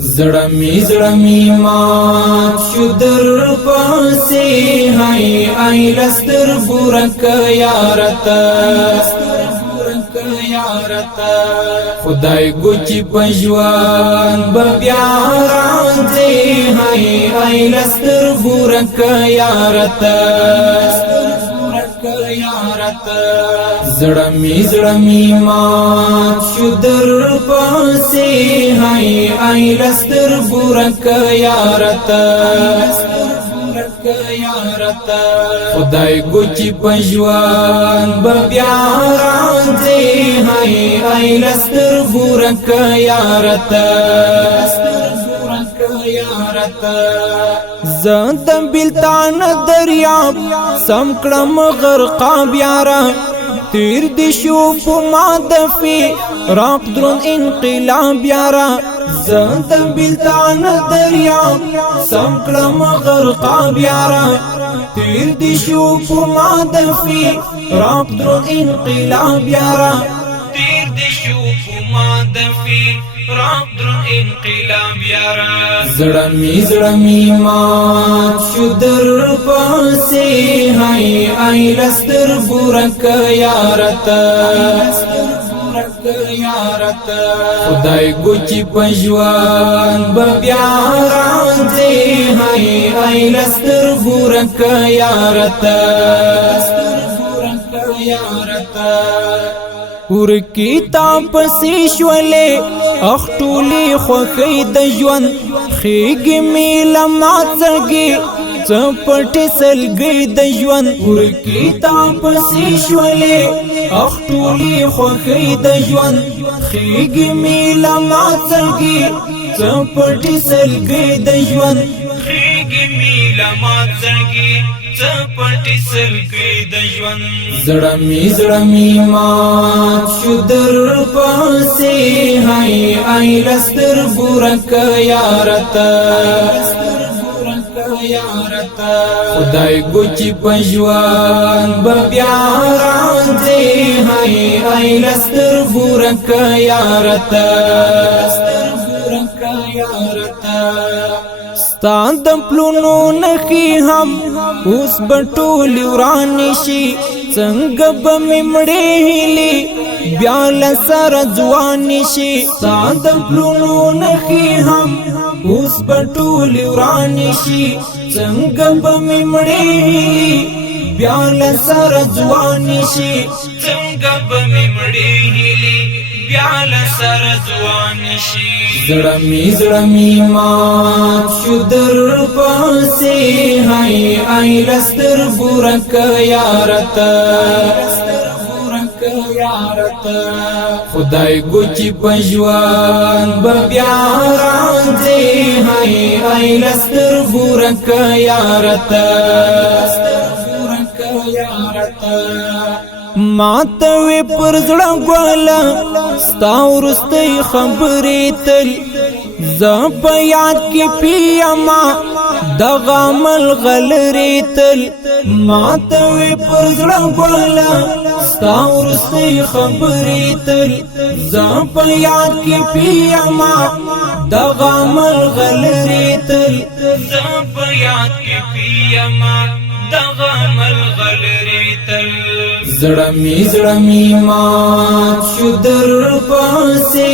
زړمی مات شو در پاسې هاي آی لستر ګورک یارتا خدای ګوچی پجوان بیا راځي هاي آی لستر ګورک یارتا زړمی مات شو در پاسې هاي آی لستر ګورک یارتا خدای ګوچی پجوان بیا راځي هاي آی لستر ګورک یارتا زندم بلتان دریاب سم کړم غرقاب یارا تیر دی شو په مادفي راق درون انقلاب یارا زندم بلتان دریاب سم کړم غرقاب یارا تیر دی شو په مادفي راق درون انقلاب یارا تیر دی شو په مادفي راق درون انقلاب یارا زړمی مات شو در پاسې هاي آی لستر ګورک یارتا خدای ګوچی پجوان بیا راځي هاي آی لستر ګورک یارتا ور کتاب پسیشولې اختولې خوخې د ژوند خېګې میله ماتږي چپټې سلګې د ژوند ور کتاب پسیشولې اختولې خوخې د ژوند خېګې میله ماتږي چپټې سلګې د ژوند خېګې میله ماتږي چپټې سلګې د ژوند زړمی مات شو در پاسې هاي آی لستر ګورک یارتا خدای ګوچی پجوان بیا راځي هاي آی لستر ګورک یارتا ستان د پلونو نخي هم اوس بټول ورانی شي څنګه به مړې هلي بیا لسر ځوان شي ستان د پلونو نخي هم اوس بټول ورانی شي څنګه به مړې هلي بیا لسر ځوان شي څنګه به مړې هلي بیا لسر ځوان شي زړمی مات شو در پاسې هاي آی لستر ګورک یارتا خدای ګوچی پجوان بیا راځي هاي آی لستر ګورک یارتا ماتوي پر زړه ګوالا ستا ورستي خبرې تل ز په یاد کې پیما دغه عمل غلرې تل ماتوي پر زړه ګوالا ستا ورستي خبرې تل ز په یاد کې پیما دغه عمل غلرې تل ز په یاد کې پیما دغه عمل غلرې تل زړمی مات شو در پاسې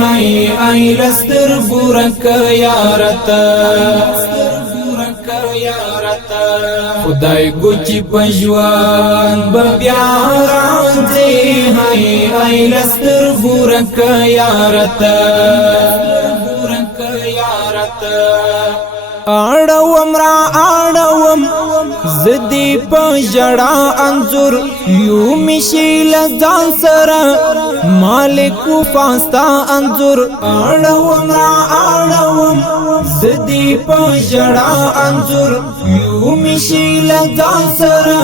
هاي آی لستر ګورک یارتا خدای ګوچی پجوان بیا راځي هاي آی لستر ګورک یارتا اړوم را اړوم زدی په جړه انزور یو مشیل ځان سره مالک فاستا انزور اړوم را اړوم زدی په جړه انزور یو مشیل ځان سره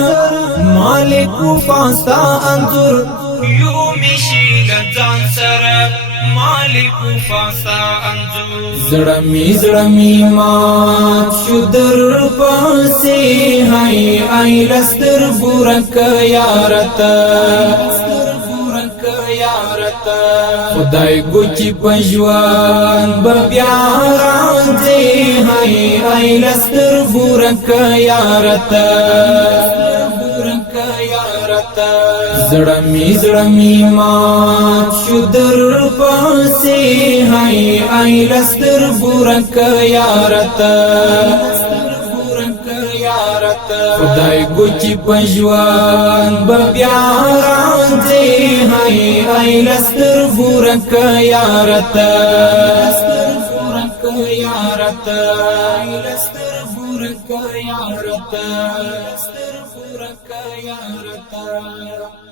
مالک فاستا انزور یو مشیل ځان سره مالک فاستا انزور زړمی مات شو در پاسې هاي آی لستر ګورک یارتا خدای ګوچی پجوان بیا ای لستر بورک یارتا زړمی مات شو در پاسې هاي ای لستر بورک یارتا خدای ګوچی پښوان بیا راځي هاي ای لستر بورک یارتا یارتا لستر بورک یارتا لستر بورک یارتا